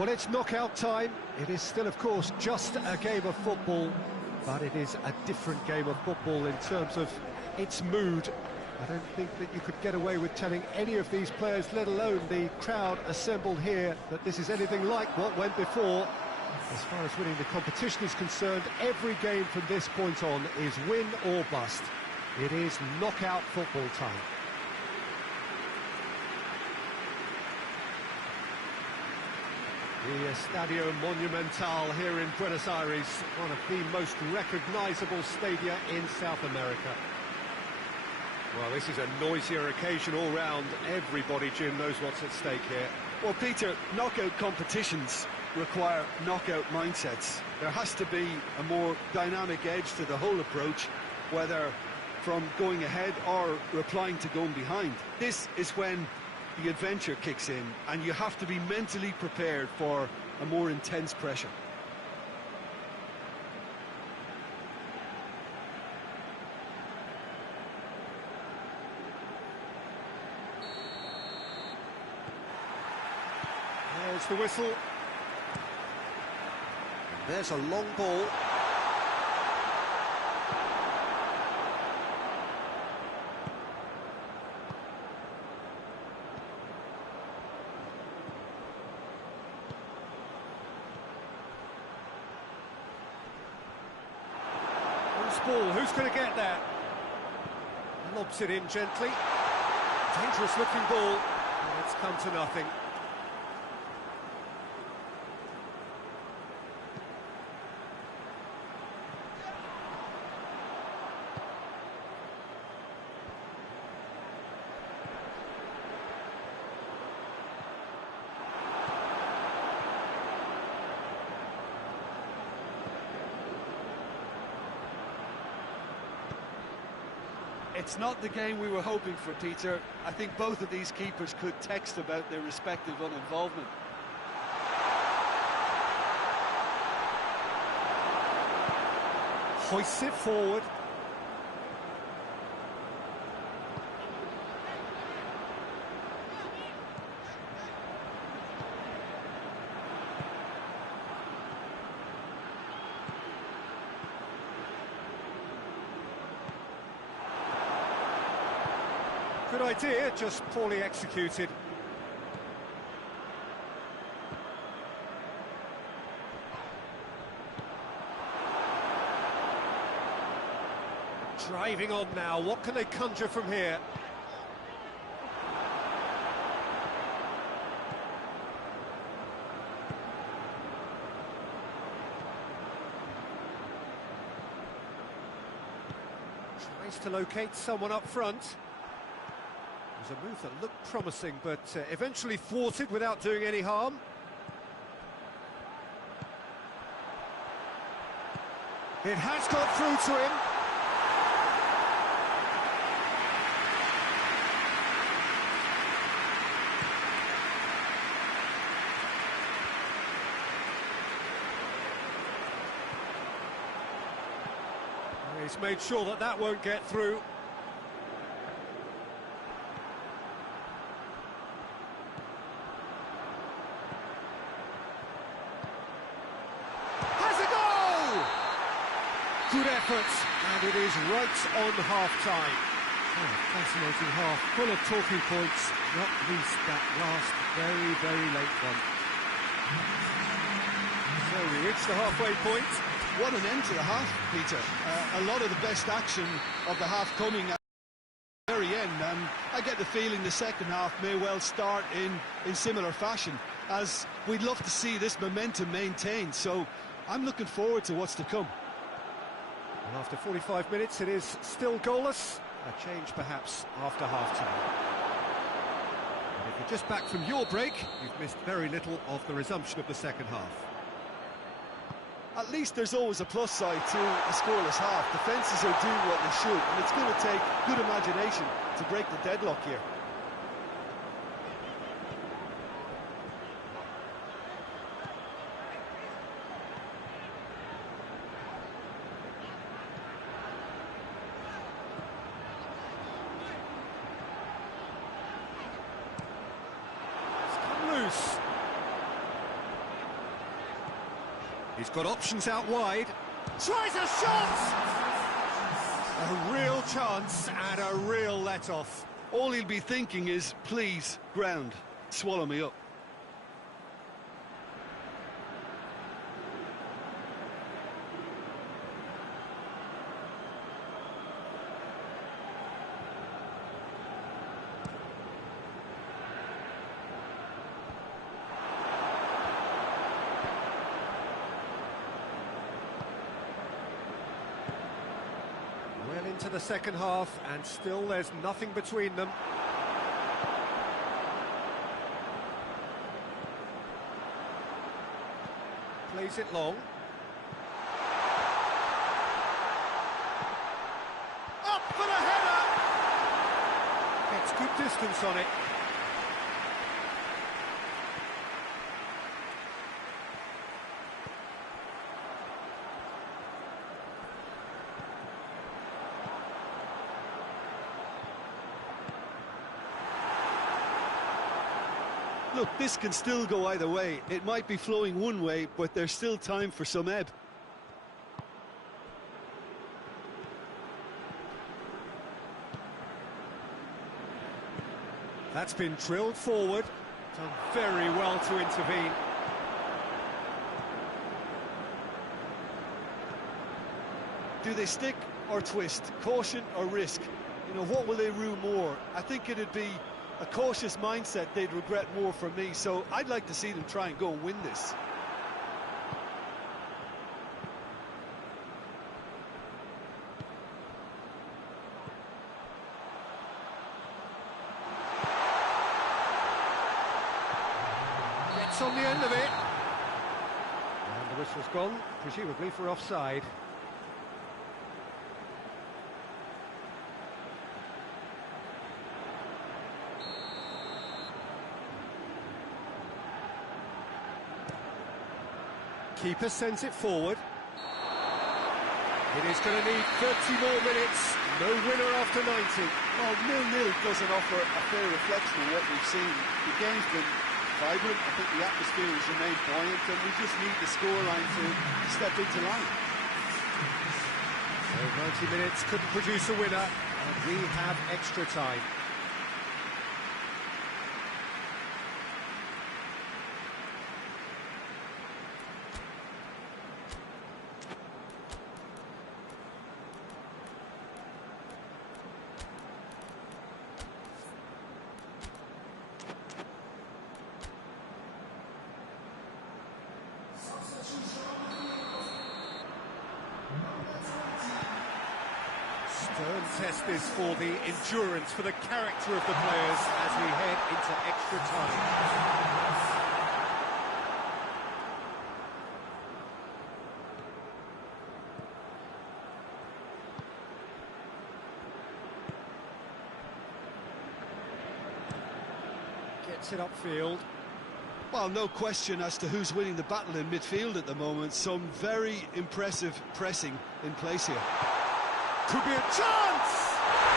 Well, it's knockout time. It is still, of course, just a game of football, but it is a different game of football in terms of its mood. I don't think that you could get away with telling any of these players, let alone the crowd assembled here, that this is anything like what went before. As far as winning the competition is concerned, every game from this point on is win or bust. It is knockout football time. The Estadio Monumental here in Buenos Aires, one of the most recognisable stadia in South America. Well, this is a noisier occasion all round. Everybody, Jim, knows what's at stake here. Well, Peter, knockout competitions require knockout mindsets. There has to be a more dynamic edge to the whole approach, whether from going ahead or replying to going behind. This is when the adventure kicks in, and you have to be mentally prepared for a more intense pressure. There's the whistle. There's a long ball. Ball, who's going to get that? Lobs it in gently. Dangerous looking ball, and it's come to nothing. It's not the game we were hoping for, Peter. I think both of these keepers could text about their respective uninvolvement. Hoists it forward. Good idea, just poorly executed. Driving on now, what can they conjure from here? Tries to locate someone up front. It was a move that looked promising, but eventually thwarted without doing any harm. It has got through to him. He's made sure that that won't get through. Good effort, and it is right on half-time. Oh, fascinating half, full of talking points, not least that last very, very late one. So we reach the halfway point. What an end to the half, Peter. A lot of the best action of the half coming at the very end, and I get the feeling the second half may well start in similar fashion, as we'd love to see this momentum maintained, so I'm looking forward to what's to come. And after 45 minutes, it is still goalless. A change, perhaps, after half-time. And if you're just back from your break, you've missed very little of the resumption of the second half. At least there's always a plus side to a scoreless half. Defences are doing what they should, and it's going to take good imagination to break the deadlock here. He's got options out wide. Tries a shot! A real chance and a real let-off. All he'll be thinking is, please, ground, swallow me up. Well into the second half, and still there's nothing between them. Plays it long. Up for the header! Gets good distance on it. Look, this can still go either way. It might be flowing one way, but there's still time for some ebb. That's been drilled forward. Done very well to intervene. Do they stick or twist? Caution or risk? You know, what will they rue more? I think it'd be a cautious mindset they'd regret more for me, so I'd like to see them try and go and win this. Gets on the end of it. And the whistle's gone, presumably for offside. Keeper sends it forward. It is going to need 30 more minutes. No winner after 90. Well, 0-0 doesn't offer a fair reflection of what we've seen. The game's been vibrant. I think the atmosphere has remained buoyant, and we just need the scoreline to step into line. So 90 minutes couldn't produce a winner, and we have extra time. Stern test this for the endurance, for the character of the players as we head into extra time. Gets it upfield. Well, no question as to who's winning the battle in midfield at the moment. Some very impressive pressing in place here. Could be a chance! Oh,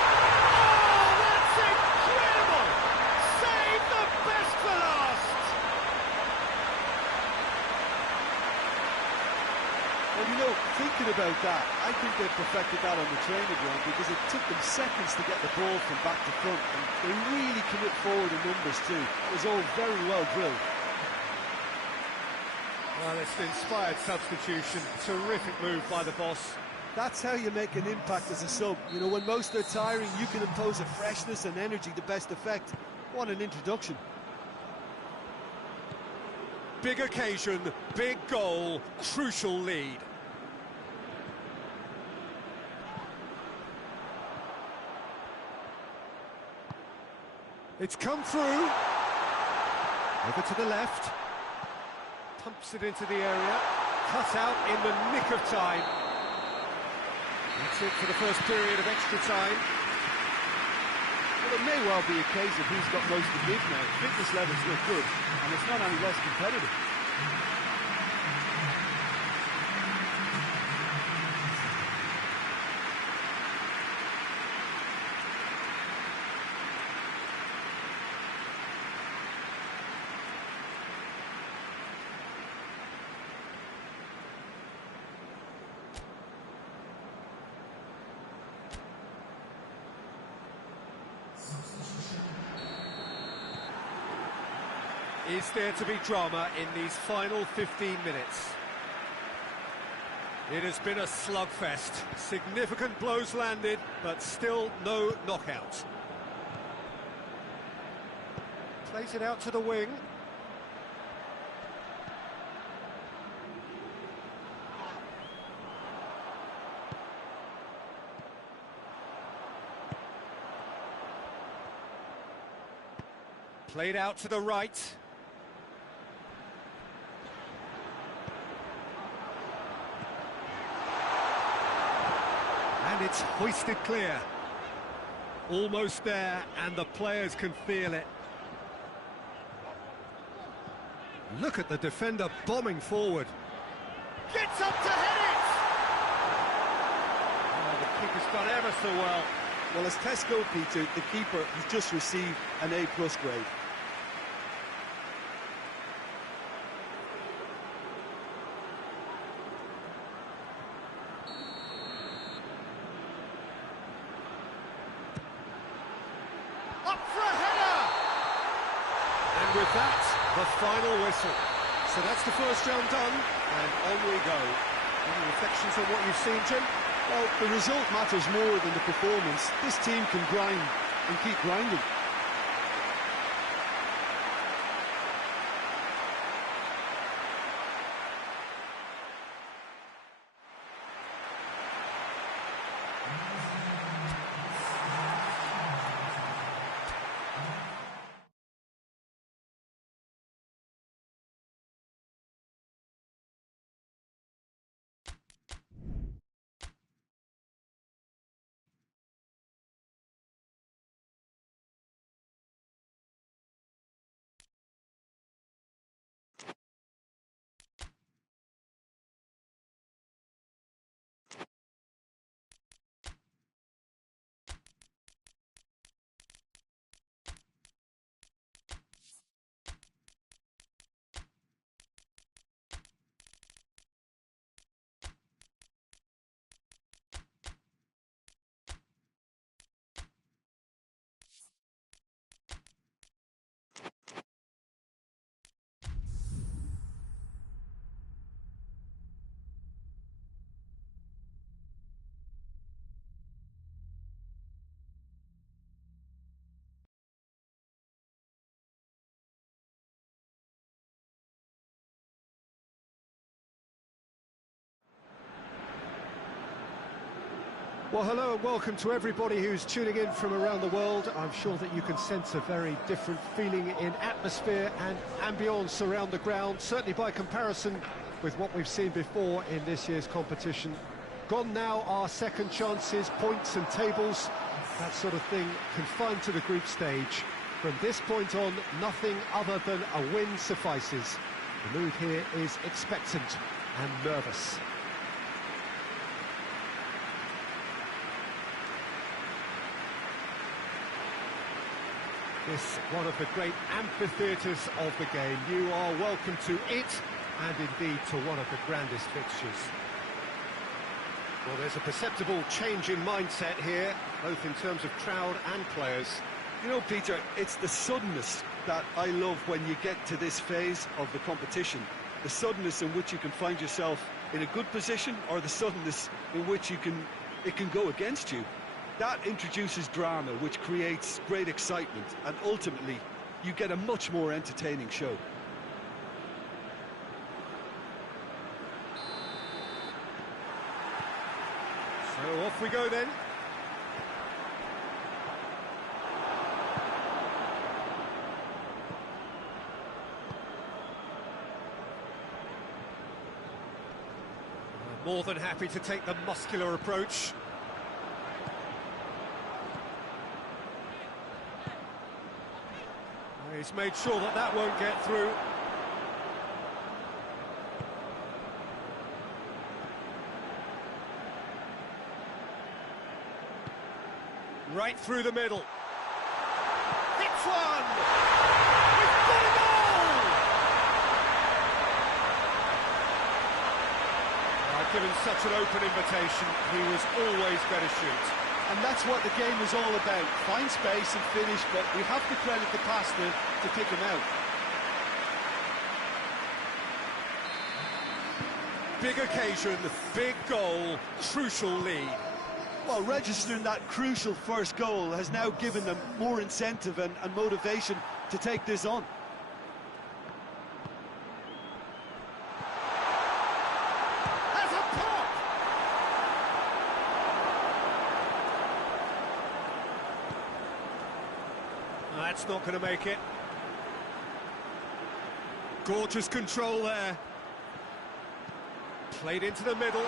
that's incredible! Save the best for last! Well, you know, thinking about that, I think they perfected that on the training ground because it took them seconds to get the ball from back to front, and they really commit forward in numbers too. It was all very well drilled. Well, it's an inspired substitution. Terrific move by the boss. That's how you make an impact as a sub. You know, when most are tiring, you can impose a freshness and energy to best effect. What an introduction. Big occasion, big goal, crucial lead. It's come through. Over to the left. Pumps it into the area. Cut out in the nick of time. That's it for the first period of extra time. Well, it may well be a case of who's got most to give now. Fitness levels look good, and it's not any less competitive. Is there to be drama in these final 15 minutes? It has been a slugfest. Significant blows landed, but still no knockout. Plays it out to the wing. Played out to the right. And it's hoisted clear. Almost there, and the players can feel it. Look at the defender bombing forward. Gets up to head it! Oh, the keeper's done ever so well. Well, as tests go, Peter, the keeper has just received an A+ grade. With that, the final whistle. So that's the first round done, and on we go. Any reflections on what you've seen, Jim? Well, the result matters more than the performance. This team can grind and keep grinding. Well, hello and welcome to everybody who's tuning in from around the world. I'm sure that you can sense a very different feeling in atmosphere and ambience around the ground, certainly by comparison with what we've seen before in this year's competition. Gone now are second chances, points and tables, that sort of thing confined to the group stage. From this point on, nothing other than a win suffices. The mood here is expectant and nervous. This one of the great amphitheatres of the game. You are welcome to it, and indeed to one of the grandest fixtures. Well, there's a perceptible change in mindset here, both in terms of crowd and players. You know, Peter, it's the suddenness that I love when you get to this phase of the competition. The suddenness in which you can find yourself in a good position, or the suddenness in which it can go against you. That introduces drama, which creates great excitement, and ultimately you get a much more entertaining show. So off we go then. More than happy to take the muscular approach. He's made sure that that won't get through. Right through the middle. Hits one! He's got a goal! Given such an open invitation, he was always going to shoot. And that's what the game is all about. Find space and finish, but we have to credit the passer to pick him out. big occasion, big goal, crucial lead. Well, registering that crucial first goal has now given them more incentive and motivation to take this on. Has a pop! That's not going to make it. Gorgeous control there. Played into the middle.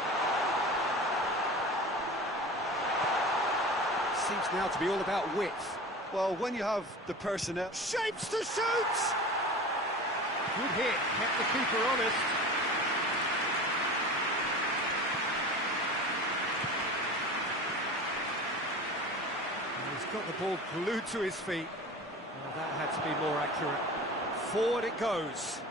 Seems now to be all about width. Well, when you have the personnel... Shapes to shoot! Good hit, kept the keeper honest. He's got the ball glued to his feet. Well, that had to be more accurate. Forward it goes.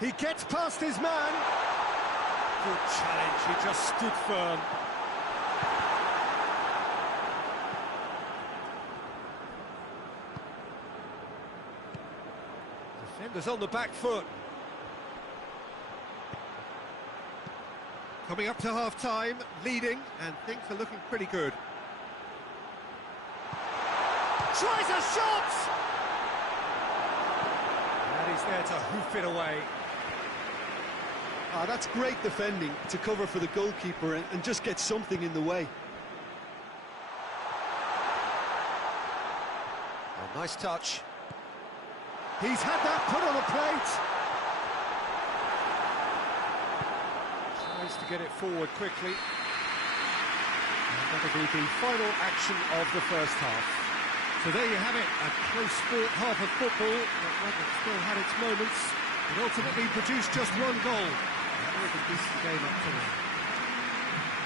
He gets past his man. Good challenge, he just stood firm. Defenders on the back foot. Coming up to half-time, leading, and things are looking pretty good. Tries a shot! And he's there to hoof it away. That's great defending to cover for the goalkeeper and just get something in the way. Oh, nice touch. He's had that put on a plate. Tries to get it forward quickly. And that'll be the final action of the first half. So there you have it, a close-fought half of football, but one that still had its moments. It ultimately produced just one goal. A decent game up to now.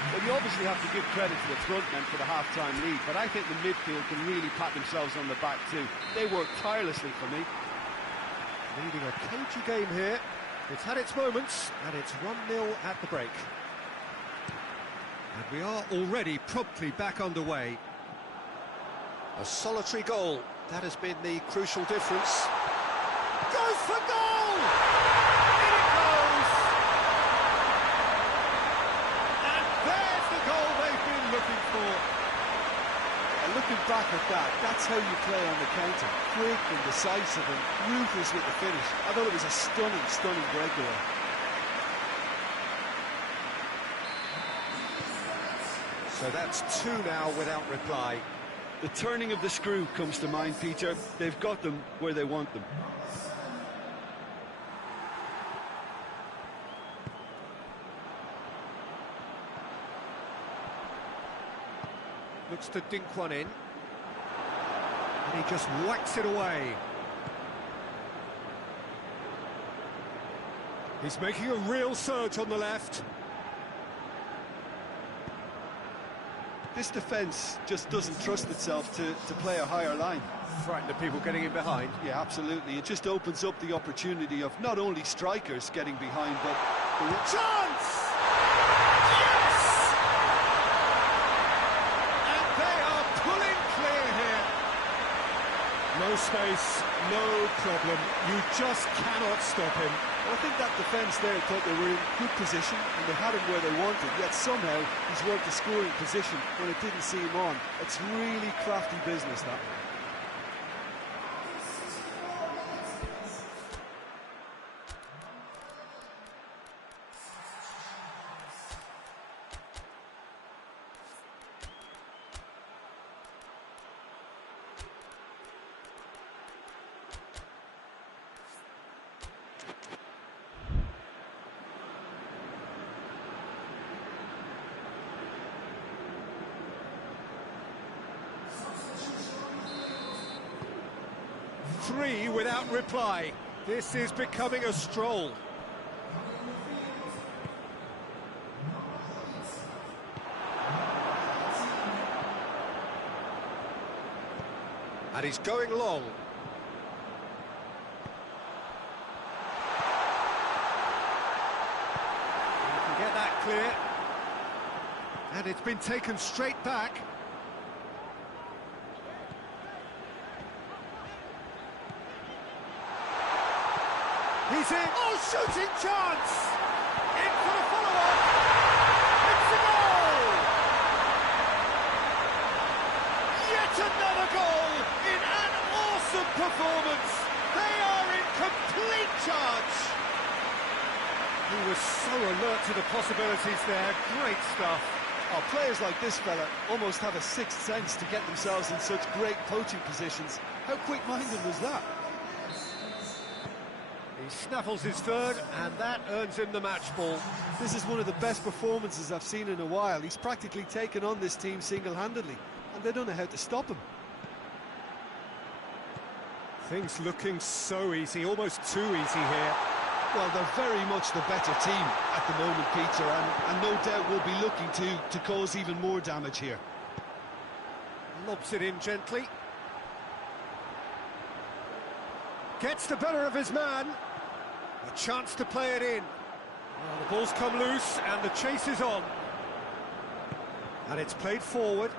Well, you obviously have to give credit to the front men for the half-time lead, but I think the midfield can really pat themselves on the back too. They worked tirelessly for me. Leading a cagey game here. It's had its moments, and it's 1-0 at the break. And we are already promptly back underway. A solitary goal. That has been the crucial difference. Goes for goal! In it goes! And there's the goal they've been looking for. And looking back at that, that's how you play on the counter. Quick and decisive and ruthless with the finish. I thought it was a stunning, stunning breakaway. So that's two now without reply. The turning of the screw comes to mind, Peter. They've got them where they want them. Looks to dink one in. And he just whacks it away. He's making a real surge on the left. This defence just doesn't trust itself to play a higher line. Frighten the people getting in behind. Yeah, absolutely. It just opens up the opportunity of not only strikers getting behind, but the chance! Yes! And they are pulling clear here. No space, no problem. You just cannot stop him. Well, I think that defence there thought they were in good position and they had him where they wanted, yet somehow he's worked a scoring position when it didn't see him on. It's really crafty business, that. Three without reply. This is becoming a stroll. And he's going long. You can get that clear. And it's been taken straight back. He's in. Oh, shooting chance! In for the follow-up. It's a goal! Yet another goal in an awesome performance. They are in complete charge. He was so alert to the possibilities there. Great stuff. Oh, players like this fella almost have a sixth sense to get themselves in such great poaching positions. How quick-minded was that? He snaffles his third, and that earns him the match ball. This is one of the best performances I've seen in a while. He's practically taken on this team single-handedly, and they don't know how to stop him. Things looking so easy, almost too easy here. Well, they're very much the better team at the moment, Peter, and no doubt will be looking to cause even more damage here. Lobs it in gently. Gets the better of his man. A chance to play it in. Well, the ball's come loose and the chase is on. And it's played forward.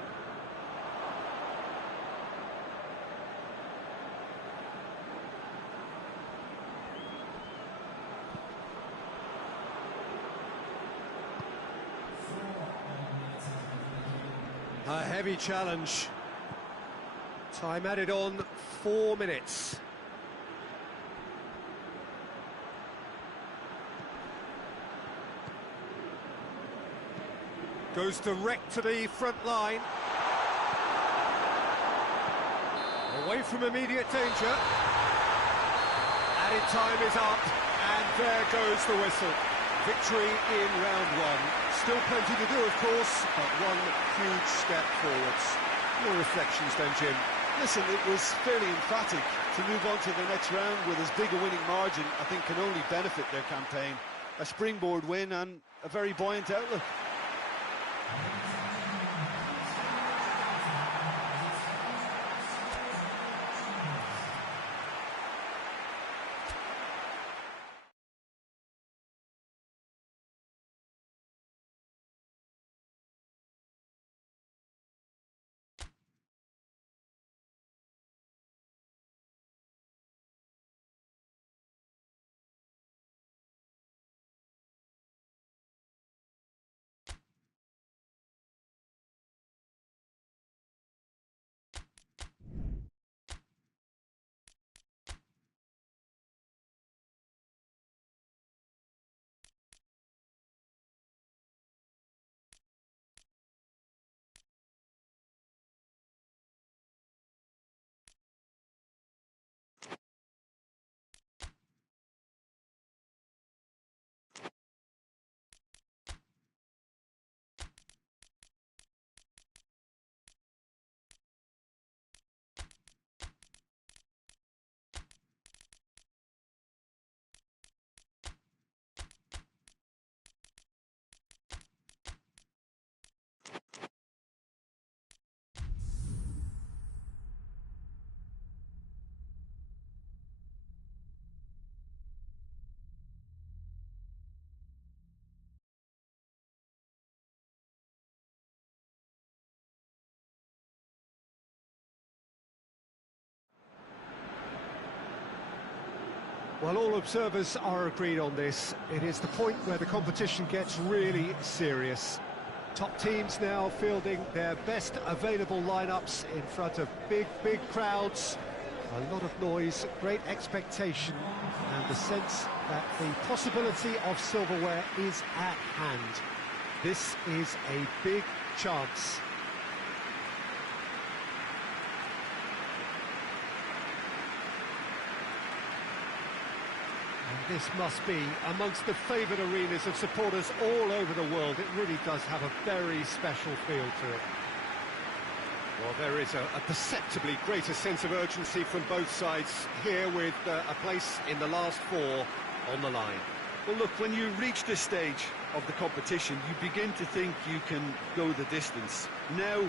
A heavy challenge. Time added on, 4 minutes. Goes direct to the front line. Away from immediate danger. Added time is up, and there goes the whistle. Victory in round one. Still plenty to do, of course, but one huge step forwards. More reflections then, Jim? Listen, it was fairly emphatic. To move on to the next round with as big a winning margin, I think can only benefit their campaign. A springboard win and a very buoyant outlook. Well, all observers are agreed on this. It is the point where the competition gets really serious. Top teams now fielding their best available lineups in front of big crowds. A lot of noise, great expectation, and the sense that the possibility of silverware is at hand. This is a big chance. This must be amongst the favoured arenas of supporters all over the world. It really does have a very special feel to it. Well, there is a perceptibly greater sense of urgency from both sides here, with a place in the last four on the line. Well, look, when you reach this stage of the competition, you begin to think you can go the distance. Now,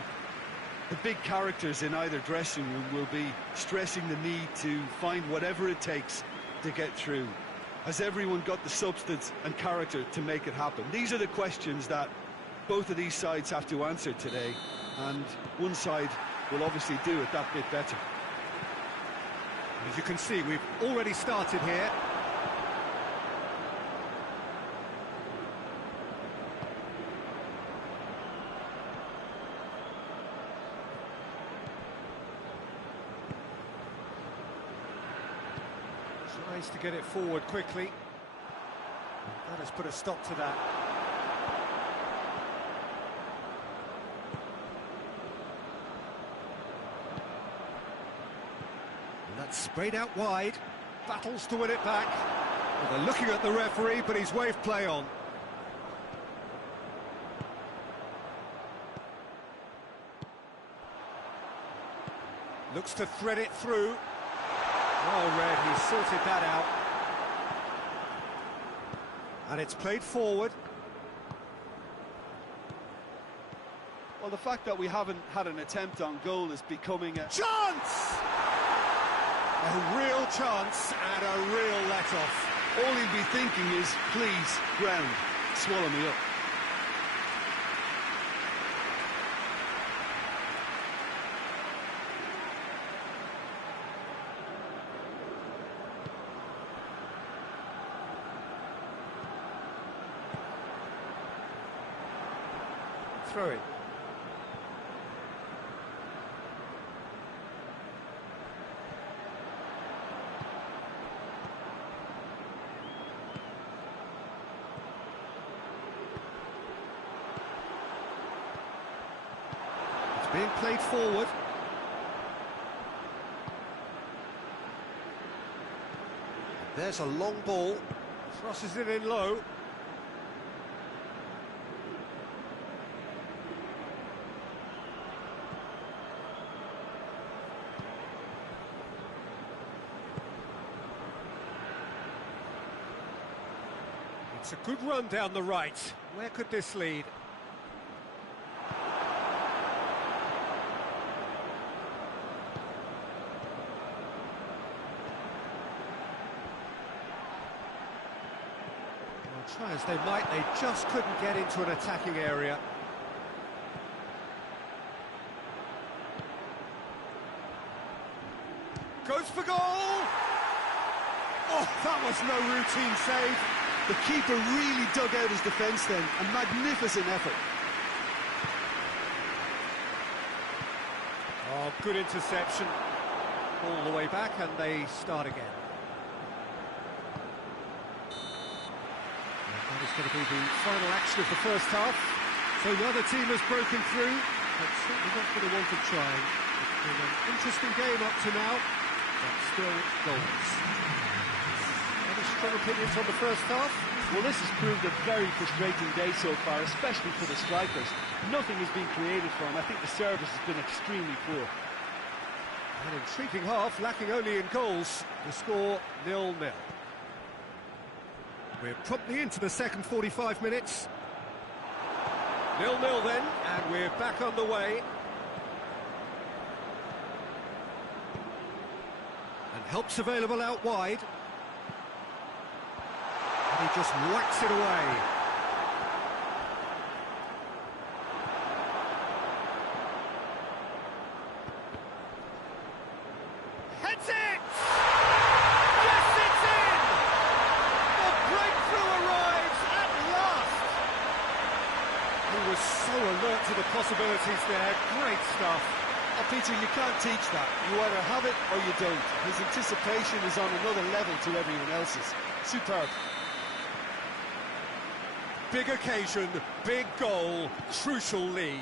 the big characters in either dressing room will be stressing the need to find whatever it takes to get through. Has everyone got the substance and character to make it happen? These are the questions that both of these sides have to answer today, and one side will obviously do it that bit better. As you can see, we've already started here. Tries to get it forward quickly. That has put a stop to that. And that's sprayed out wide. Battles to win it back. Well, they're looking at the referee, but he's waved play on. Looks to thread it through. Well read, he's sorted that out. And it's played forward. Well, the fact that we haven't had an attempt on goal is becoming a... Chance! A real chance and a real let-off. All he'll be thinking is, please, ground, swallow me up. Throw it. It's being played forward. There's a long ball. Crosses it in low. It's a good run down the right. Where could this lead? Well, try as they might, they just couldn't get into an attacking area. Goes for goal! Oh, that was no routine save. The keeper really dug out his defence then. A magnificent effort. Oh, good interception. All the way back, and they start again. And that is going to be the final action of the first half. So the other team has broken through, but certainly not going to want to try. It's been an interesting game up to now, but still goals. Any strong opinions on the first half? Well, this has proved a very frustrating day so far, especially for the strikers. Nothing has been created for them. I think the service has been extremely poor. An intriguing half, lacking only in goals. The score 0-0. We're promptly into the second 45 minutes. 0-0 then, and we're back on the way. And help's available out wide. He just whacks it away. Heads it! Yes, it's in! The breakthrough arrives at last! He was so alert to the possibilities there. Great stuff. Oh, Peter, you can't teach that. You either have it or you don't. His anticipation is on another level to everyone else's. Superb. Big occasion, big goal, crucial lead.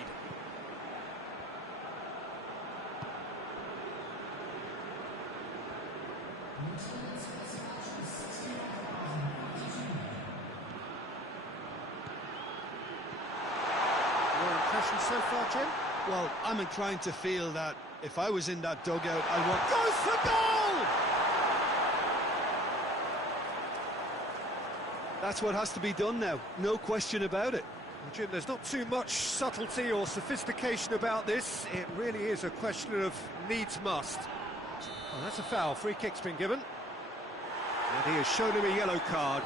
Your impression so far, Jim? Well, I'm inclined to feel that if I was in that dugout, I want... Goes for goal! That's what has to be done now, no question about it. Well, Jim, there's not too much subtlety or sophistication about this. It really is a question of needs must. Oh, that's a foul. Free kick's been given. And he has shown him a yellow card.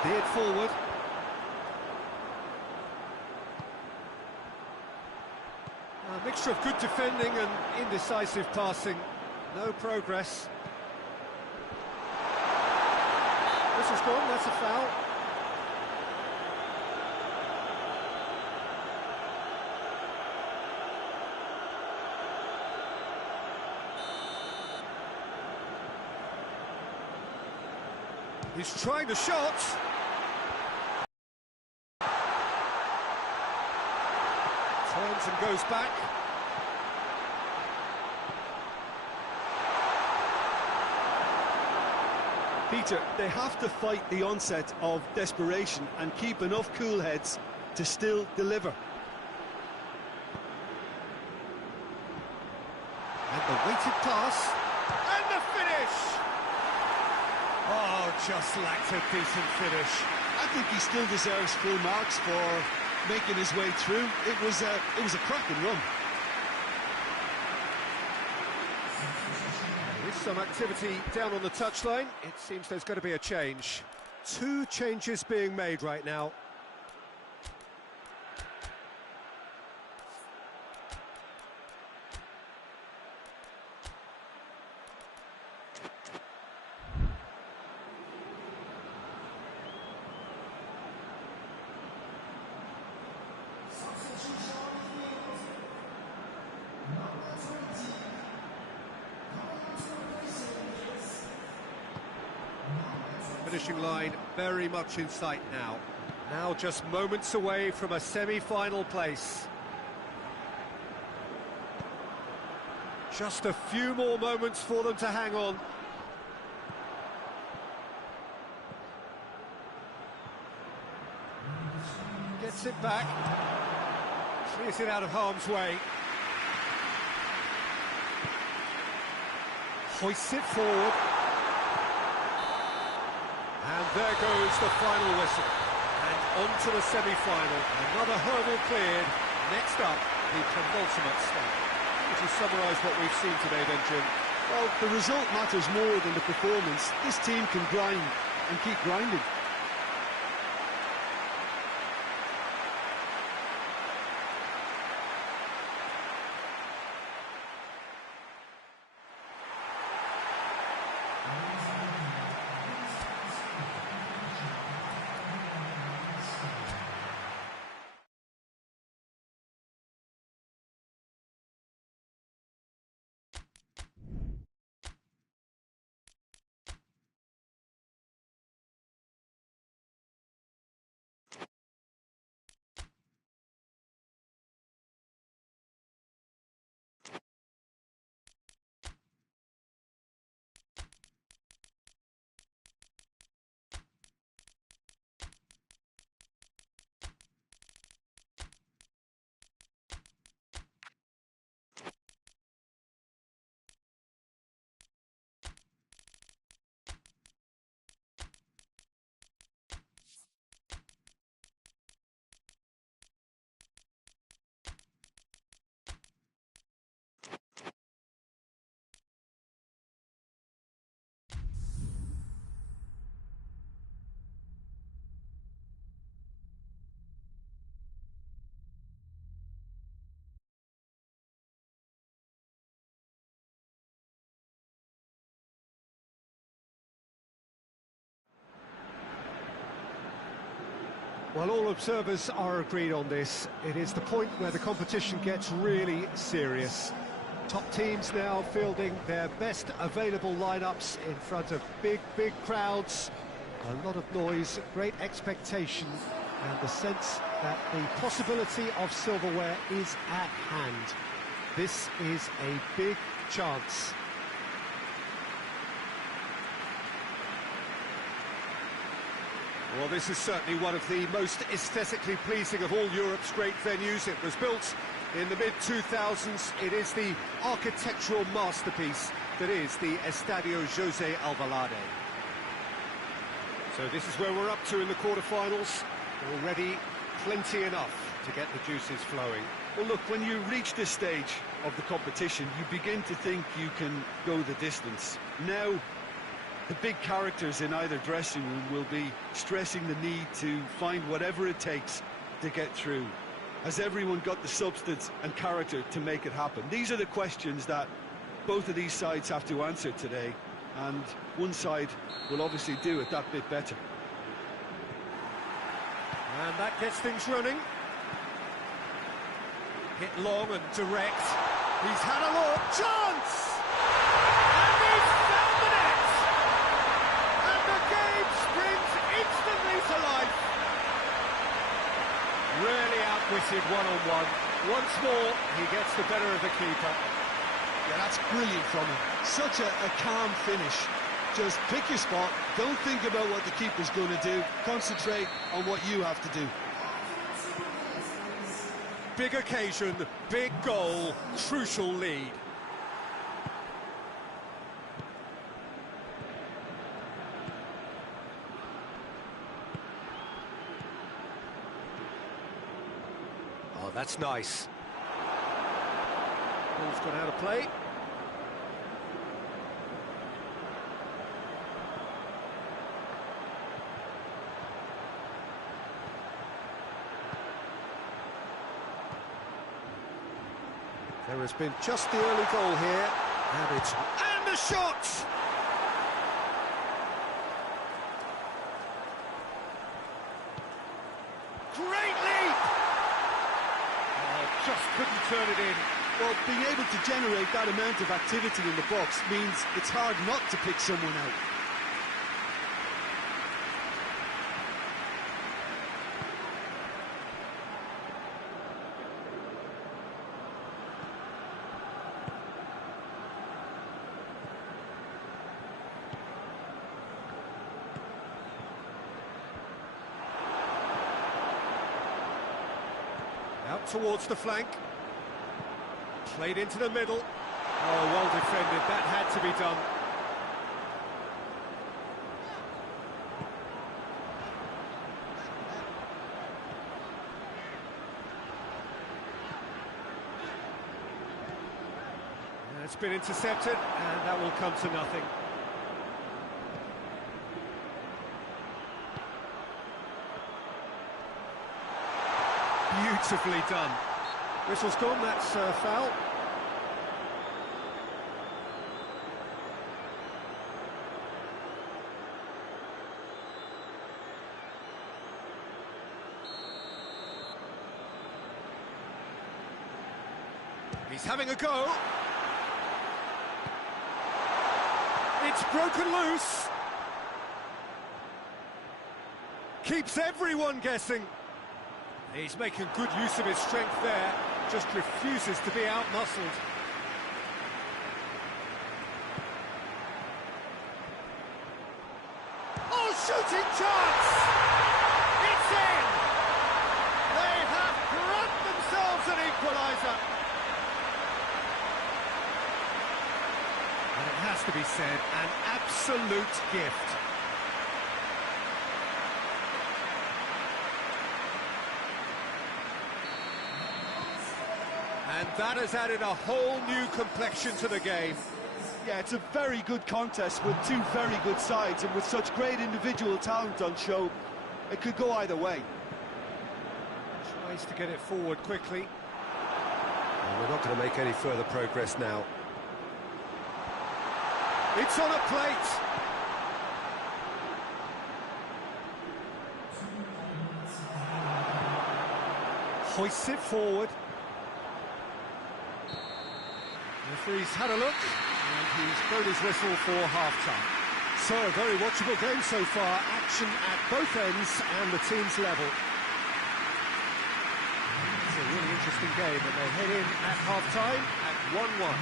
Steered forward. A mixture of good defending and indecisive passing. No progress. This is gone, that's a foul. He's trying the shot. Turns and goes back. Peter, they have to fight the onset of desperation and keep enough cool heads to still deliver. And the weighted pass. And the finish! Oh, just lacked a decent finish. I think he still deserves full marks for making his way through. It was a cracking run. There is some activity down on the touchline. It seems there's going to be a change. 2 changes being made right now. Finishing line very much in sight now. Now just moments away from a semi-final place. Just a few more moments for them to hang on. Gets it back. Clears it out of harm's way. Hoists it forward. And there goes the final whistle. And on to the semi-final. Another hurdle cleared. Next up, the penultimate step. Would you summarise what we've seen today then, Jim? Well, the result matters more than the performance. This team can grind and keep grinding. Well, all observers are agreed on this. It is the point where the competition gets really serious. Top teams now fielding their best available lineups in front of big crowds. A lot of noise, great expectation, and the sense that the possibility of silverware is at hand. This is a big chance. Well, this is certainly one of the most aesthetically pleasing of all Europe's great venues. It was built in the mid-2000s. It is the architectural masterpiece that is the Estadio José Alvalade. So this is where we're up to in the quarterfinals. Already plenty enough to get the juices flowing. Well, look, when you reach this stage of the competition, you begin to think you can go the distance. Now, the big characters in either dressing room will be stressing the need to find whatever it takes to get through. Has everyone got the substance and character to make it happen? These are the questions that both of these sides have to answer today, and one side will obviously do it that bit better. And that gets things running. Hit long and direct. He's had a look. Chance! And he's found the net! And the game springs instantly to life. Really outwitted one-on-one. Once more, he gets the better of the keeper. Yeah, that's brilliant from him. Such a calm finish. Just pick your spot, don't think about what the keeper's going to do, concentrate on what you have to do. Big occasion, big goal, crucial lead. Oh, that's nice. Ball's gone out of play. There has been just the early goal here, and the shot! Great leap! Oh, just couldn't turn it in. Well, being able to generate that amount of activity in the box means it's hard not to pick someone out. Out towards the flank. Played into the middle. Oh, well defended. That had to be done. It's been intercepted, and that will come to nothing. Beautifully done. Whistle's gone, that's foul. He's having a go. It's broken loose. Keeps everyone guessing. He's making good use of his strength there, just refuses to be out-muscled. Oh, shooting chance! It's in! They have grabbed themselves an equaliser. And it has to be said, an absolute gift. And that has added a whole new complexion to the game. Yeah, it's a very good contest with two very good sides, and with such great individual talent on show, it could go either way. Tries to get it forward quickly. And we're not going to make any further progress now. It's on a plate. Hoists it forward. The referee's had a look, and he's blown his whistle for half-time. So, a very watchable game so far. Action at both ends and the team's level. It's a really interesting game, and they head in at half-time at 1-1.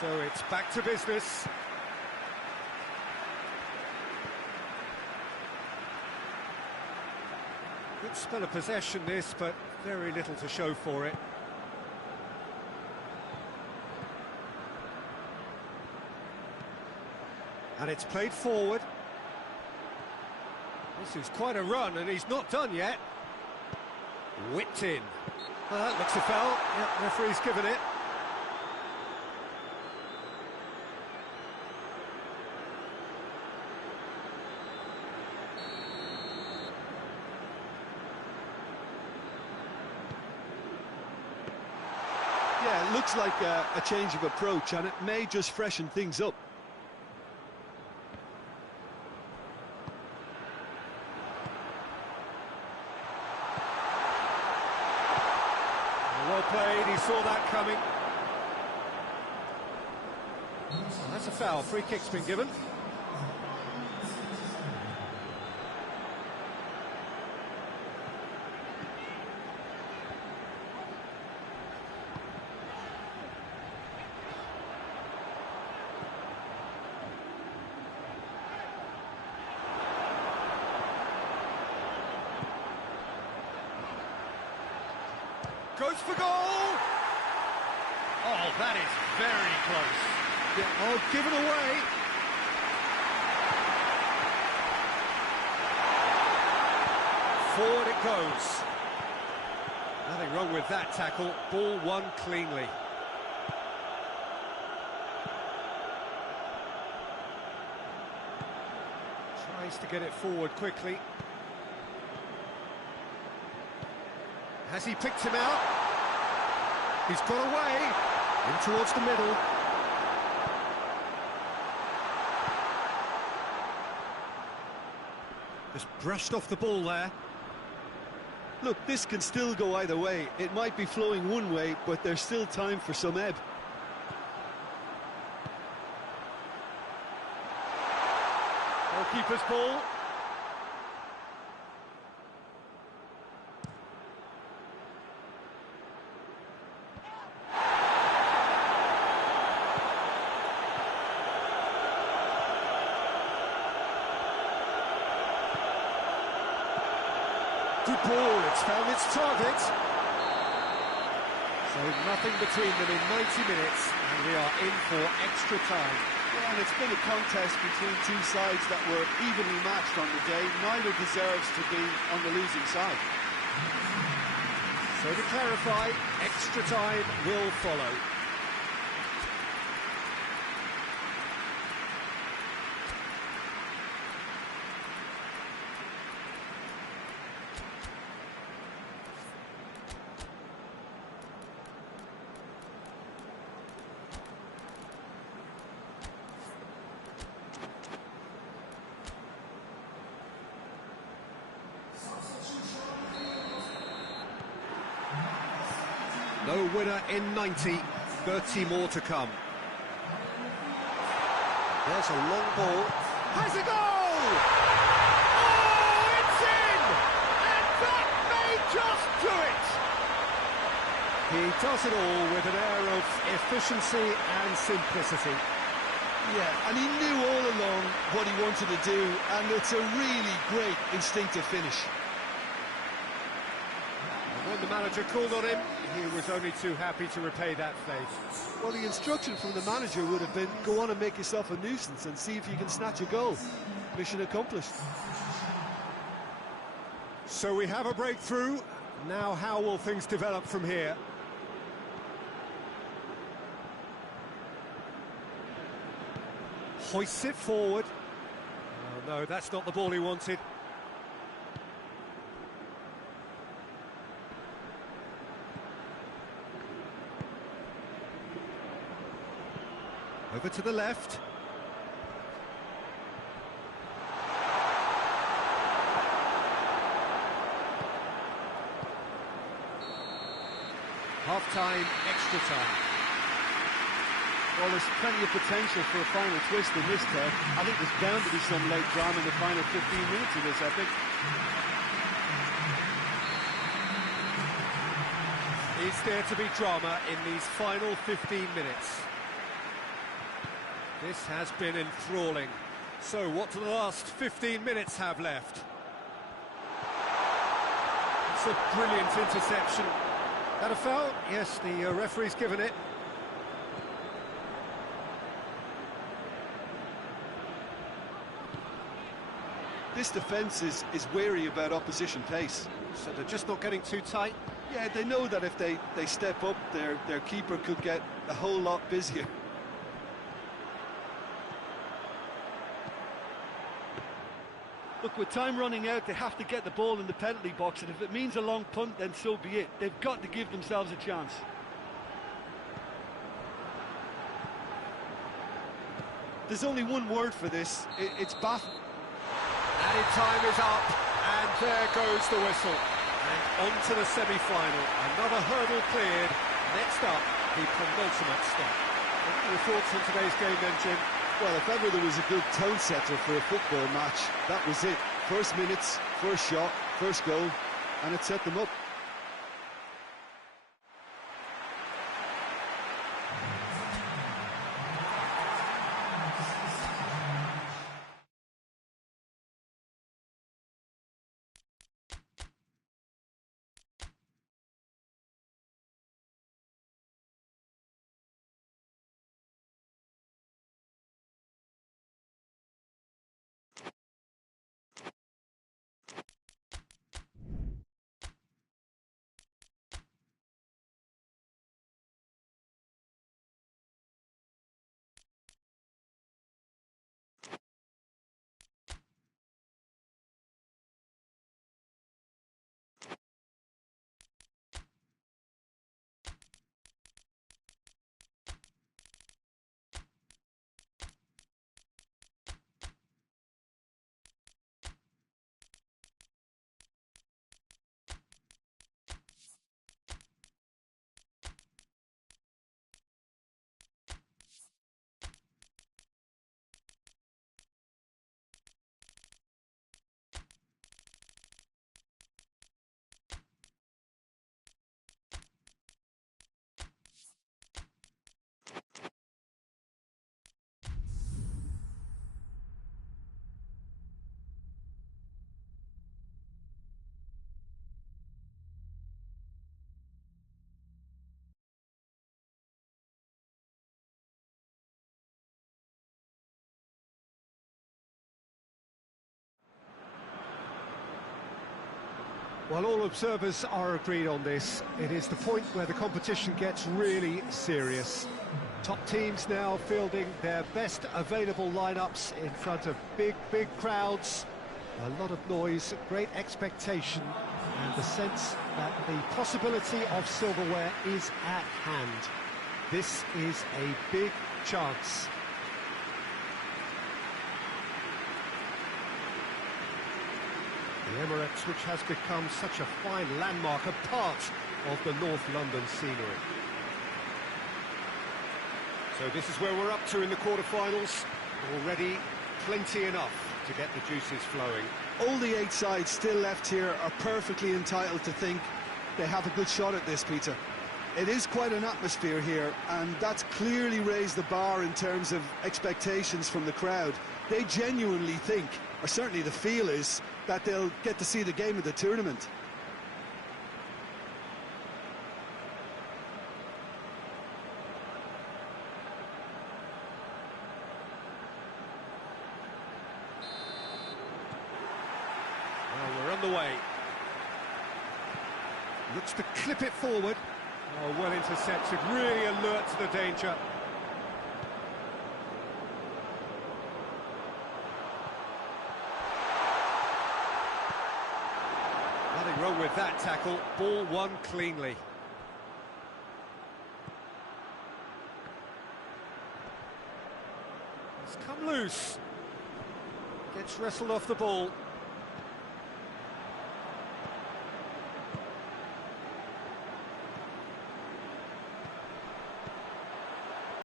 So it's back to business. Good spell of possession this, but very little to show for it. And it's played forward. This is quite a run, and he's not done yet. Whipped in. Well, that looks a foul. Yep, referee's given it. Yeah, it looks like a change of approach, and it may just freshen things up. Well played, he saw that coming. That's a foul, free kick's been given. Goes for goal! Oh, that is very close. Yeah, oh, given away. Forward it goes. Nothing wrong with that tackle. Ball won cleanly. Tries to get it forward quickly. Has he picked him out? He's got away. In towards the middle. Just brushed off the ball there. Look, this can still go either way. It might be flowing one way, but there's still time for some ebb. Goalkeeper's ball. Good ball, it's found its target. So nothing between them in 90 minutes, and we are in for extra time. Yeah, and it's been a contest between two sides that were evenly matched on the day. Neither deserves to be on the losing side. So to clarify, extra time will follow. No winner in 90, 30 more to come. There's a long ball. Has a goal! Oh, it's in! And that may just do it! He does it all with an air of efficiency and simplicity. Yeah, and he knew all along what he wanted to do, and it's a really great instinctive finish. When the manager called on him, he was only too happy to repay that faith. Well, the instruction from the manager would have been, go on and make yourself a nuisance and see if you can snatch a goal. Mission accomplished. So we have a breakthrough. Now how will things develop from here? Hoists it forward. Oh, no, that's not the ball he wanted. Over to the left. Half-time, extra time. Well, there's plenty of potential for a final twist in this, Ted. I think there's bound to be some late drama in the final 15 minutes of this epic. Is there to be drama in these final 15 minutes? This has been enthralling. So what do the last 15 minutes have left? It's a brilliant interception. That a foul? Yes, the referee's given it. This defence is wary about opposition pace. So they're just not getting too tight. Yeah, they know that if they step up, their keeper could get a whole lot busier. Look, with time running out, they have to get the ball in the penalty box, and if it means a long punt, then so be it. They've got to give themselves a chance. There's only one word for this. It's baffling. Added time is up, and there goes the whistle. And on to the semi-final. Another hurdle cleared. Next up, the penultimate step. What are your thoughts on today's game then, Jim? Well, if ever there was a good tone setter for a football match, that was it. First minutes, first shot, first goal, and it set them up. Well, all observers are agreed on this. It is the point where the competition gets really serious. Top teams now fielding their best available lineups in front of big crowds. A lot of noise, great expectation, and the sense that the possibility of silverware is at hand. This is a big chance. The Emirates, which has become such a fine landmark, a part of the North London scenery. So this is where we're up to in the quarterfinals. Already plenty enough to get the juices flowing. All the 8 sides still left here are perfectly entitled to think they have a good shot at this, Peter. It is quite an atmosphere here, and that's clearly raised the bar in terms of expectations from the crowd. They genuinely think, or certainly the feel is, that they'll get to see the game of the tournament. Well, we're on the way. Looks to clip it forward. Oh, well intercepted, really alert to the danger. Nothing wrong with that tackle. Ball won cleanly. It's come loose. Gets wrestled off the ball.